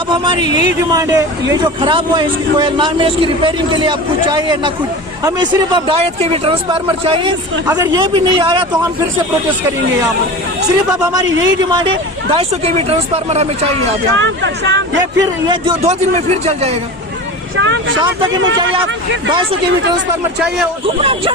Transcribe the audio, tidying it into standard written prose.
अब हमारी यही डिमांड है, ये जो खराब हुआ है इसकी कोयल ना हमें इसकी रिपेयरिंग के लिए अब कुछ चाहिए ना कुछ, हमें सिर्फ अब 2.5 kV ट्रांसफार्मर चाहिए। अगर ये भी नहीं आया तो हम फिर से प्रोटेस्ट करेंगे यहाँ पर। सिर्फ अब हमारी यही डिमांड है, 250 kV ट्रांसफार्मर हमें चाहिए अब ये फिर ये जो 2 दिन में फिर चल जाएगा, शाम तक हमें चाहिए। आप 250 kV ट्रांसफार्मर चाहिए। अच्छा